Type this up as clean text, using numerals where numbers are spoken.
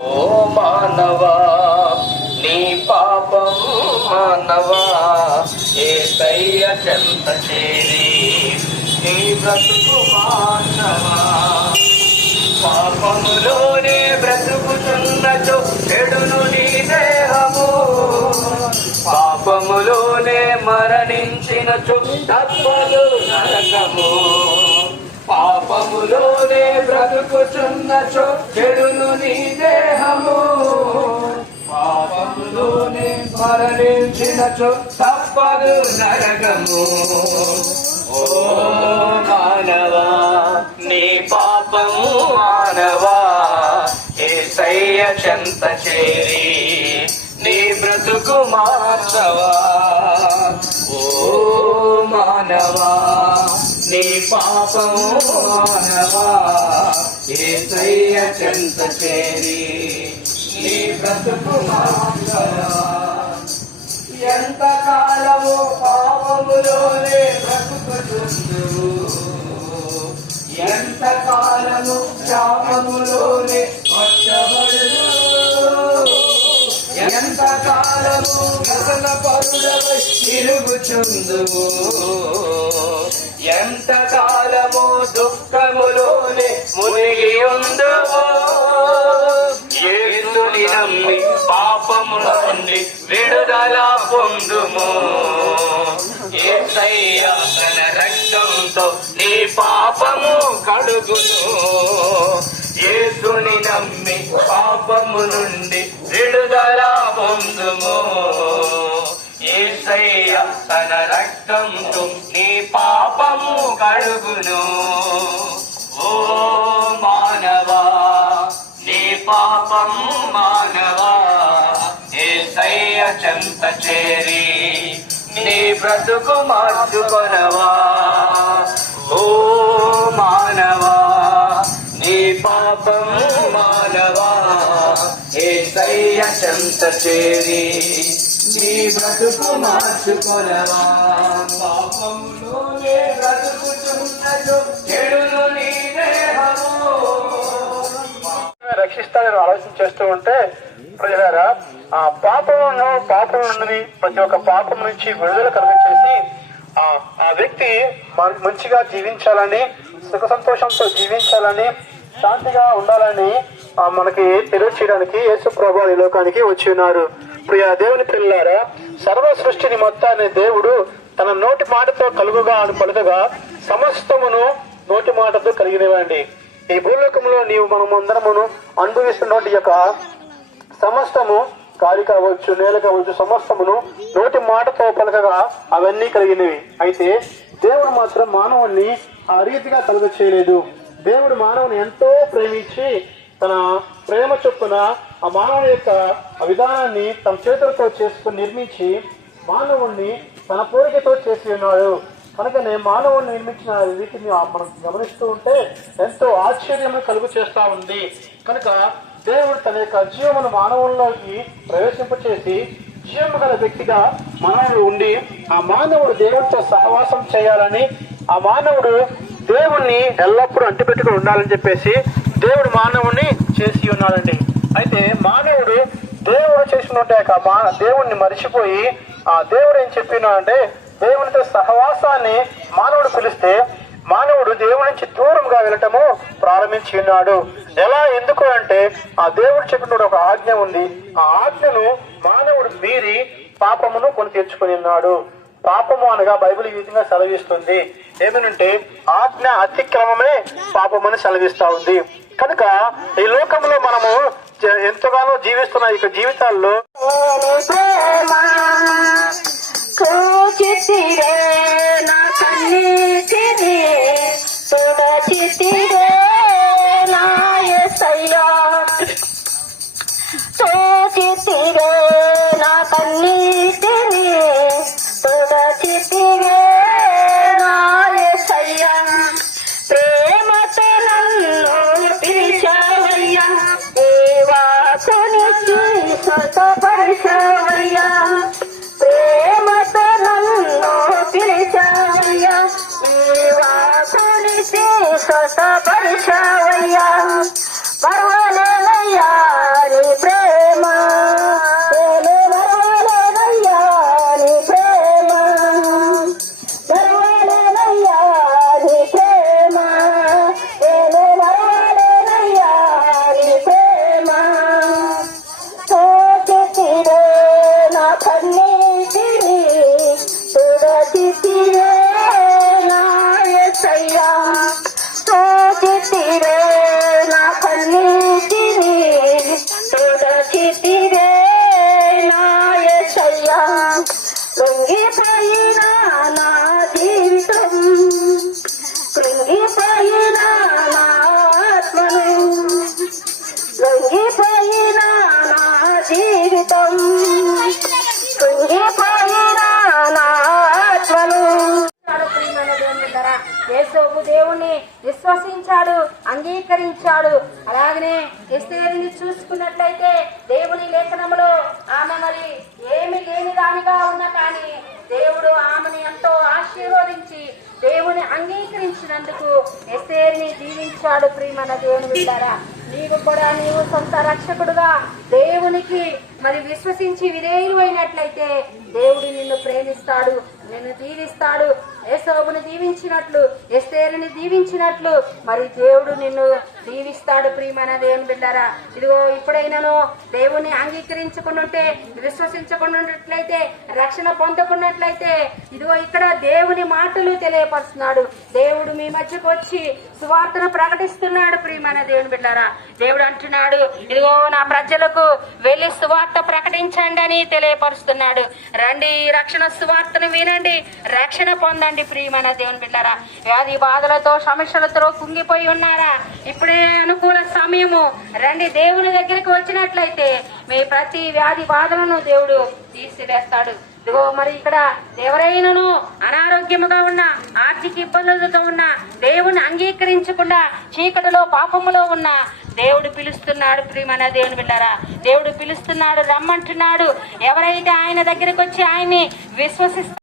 ఓ మానవా నీ పాపం మానవా యేసయ్య చెంత చేరి నీ బ్రతుకు మానవా. పాపములోనే బ్రతుకుతున్నచో చెడును నీ దేహము, పాపములోనే మరణించినచో తప్పదు నరకము. పాపములోనే బ్రతుకుచున్నచో చెడును నీ దేహము, పాపములోనే మరణించినచో తప్పదు నరకము. ఓ మానవా నీ పాపము మానవా యేసయ్య చెంత చేరి నీ బ్రతుకు మార్చవా. ఓ మానవా నీ పాపము మానవా యేసయ్య చెంత చేరి నీ బ్రతుకు మార్చవా. ఎంత కాలము పాపములోనే బ్రతుకుచుందువు, ఎంత కాలము శాపములోనే పట్టబడును, ఎంత కాలము వ్యసన పరుడవై తిరుగుచుందువు, ఎంత కాలము దుఃఖములోనే మునిగి ఉందువు. యేసుని నమ్మి పాపము నుండి విడుదల పొందుము. యేసయ్య తన రక్తంతో నీ పాపము కడుగును. యేసుని నమ్మి పాపము నుండి విడుదల పొందుము. యేసయ్య తన రక్తంతో నీ పాపము కడుగును. ఓ మానవా నీ పాపం మానవా యేసయ్య చెంత చేరి నీ బ్రతుకు మార్చుకొనవా. ఓ మానవా నీ పాపం మానవా యేసయ్య చెంత చేరి నీ బ్రతుకు మార్చుకొనవా. పాపములోనే బ్రతుకుచున్నచో చెడును నీ దేహము. రక్షిస్తానని ఆలోచన చేస్తూ ఉంటే ప్రజలారా, ఆ పాపం నుండి ప్రతి ఒక్క పాపం నుంచి విడుదల కలుగచేసి ఆ వ్యక్తి మంచిగా జీవించాలని, సుఖ సంతోషంతో జీవించాలని, శాంతిగా ఉండాలని మనకి తెలియచేయడానికి యేసు ప్రభువు ఈ లోకానికి వచ్చి ఉన్నారు. ప్రియ దేవుని పిల్లారా, సర్వ సృష్టిని మొత్తాన్ని దేవుడు తన నోటి మాటతో కలుగుగా అని పలుకగా సమస్తమును నోటి మాటతో కలిగినవండి. ఈ భూలోకంలో మనమందరమును అనుభవిస్తున్నటువంటి యొక్క సమస్తము గాలి కావచ్చు, నేల కావచ్చు, సమస్తమును నోటి మాటతో పలకగా అవన్నీ కలిగినవి. అయితే దేవుడు మాత్రం మానవుణ్ణి ఆ రీతిగా కలుగ చేయలేదు. దేవుడు మానవుని ఎంతో ప్రేమించి తన ప్రేమ చొప్పున ఆ మానవుని యొక్క విధానాన్ని తన చేతులతో చేసుకుని నిర్మించి మానవుణ్ణి తన పోలికతో చేసి ఉన్నాడు. కనుకనే మానవుని నిర్మించిన రీతిని మనం గమనిస్తూ ఉంటే ఎంతో ఆశ్చర్యం కలుగు చేస్తా ఉంది. కనుక దేవుడు తన యొక్క జీవమును మానవుల్లోకి ప్రవేశింపచేసి జీవము గల వ్యక్తిగా మానవుడు ఉండి ఆ మానవుడు దేవుడితో సహవాసం చేయాలని, ఆ మానవుడు దేవుణ్ణి ఎల్లప్పుడూ అంటిపెట్టుకుని ఉండాలని చెప్పేసి దేవుడు మానవుని చేసి ఉన్నాడండి. అయితే మానవుడు దేవుడు చేసినట్టు దేవుణ్ణి మరిచిపోయి ఆ దేవుడు ఏం చెప్పినా అంటే దేవునితో సహవాసాన్ని మానవుడు పిలిస్తే మానవుడు దేవుడి నుంచి దూరంగా వెళ్ళటము ప్రారంభించి ఉన్నాడు. ఎలా, ఎందుకు అంటే ఆ దేవుడు చెప్పిన ఒక ఆజ్ఞ ఉంది. ఆ ఆజ్ఞను మానవుడు మీరి పాపమును కొని తెచ్చుకుని ఉన్నాడు. పాపము అనగా బైబిల్ ఈ విధంగా సెలవిస్తుంది. ఏమనంటే ఆజ్ఞ అతిక్రమమే పాపమని సెలవిస్తా ఉంది. కనుక ఈ లోకంలో మనము ఎంతగానో జీవిస్తున్న ఈ జీవితాల్లో స్వస్థపరిచావయ్యా, పర్వాలేదయ్యా నీ చూచితిరే నా యేసయ్యా, చూచితిరే నా కన్నీటిని, తుడచితిరే నా యేసయ్యా, లొంగిపోయిన నా జీవితం, కృంగిపోయిన నా ఆత్మను, లొంగిపోయిన నా జీవితం, కృంగిపోయిన నా ఆత్మను. యేసోబు దేవుణ్ణి విశ్వసించాడు, అంగీకరించాడు. అలాగనే ఎస్తేరుని చూసుకున్నట్లయితే దేవుని లేఖనములో ఆమె మరి ఏమి లేని దానిగా ఉన్నా కానీ దేవుడు ఆమెను ఎంతో ఆశీర్వదించి దేవుని అంగీకరించినందుకు ఎస్తేరుని దీవించాడు. ప్రియమైన దేవుని బిడ్డలారా, నీవు సొంత రక్షకుడుగా దేవునికి మరి విశ్వసించి విధేయులు అయినట్లయితే దేవుడు నిన్ను ప్రేమిస్తాడు, నిన్ను దీవిస్తాడు. యేసోబుని దీవించినట్లు, ఎస్తేరుని దీవించినట్లు మరి దేవుడు నిన్ను దీవిస్తాడు. ప్రియమైన దేవుని బిడ్డలారా, ఇదిగో ఇప్పుడైనాను దేవుని అంగీకరించుకున్నట్టే, విశ్వసించుకున్నట్లయితే, రక్షణ పొందుకున్నట్లయితే, ఇదిగో ఇక్కడ దేవుని మాటలు తెలియపరుస్తున్నాడు. దేవుడు మీ మధ్యకు వచ్చి సువార్తను ప్రకటిస్తున్నాడు. ప్రియమైన దేవుని బిడ్డలారా, దేవుడు అంటున్నాడు, ఇదిగో నా ప్రజలకు వెళ్లి సువార్త ప్రకటించండి అని తెలియపరుస్తున్నాడు. రండి, రక్షణ సువార్తను వినండి, రక్షణ పొందండి. ప్రియమైన దేవుని బిడ్డలారా, వ్యాధి బాధలతో సమస్యలతో కుంగిపోయి ఉన్నారా? ఇప్పుడే అనుకూల సమయము. రండి, దేవుని దగ్గరికి వచ్చినట్లయితే మీ ప్రతి వ్యాధి బాధలను దేవుడు తీసివేస్తాడు. ఇదిగో మరి ఇక్కడ ఎవరైనాను అనారోగ్యముగా ఉన్న, ఆర్థిక ఇబ్బందులతో ఉన్న, దేవుని అంగీకరించకుండా చీకటిలో పాపములో ఉన్న దేవుడు పిలుస్తున్నాడు. ప్రియమైన దేవుని బిడ్డలారా, దేవుడు పిలుస్తున్నాడు, రమ్మంటున్నాడు. ఎవరైతే ఆయన దగ్గరికి వచ్చి ఆయన్ని విశ్వసిస్తారు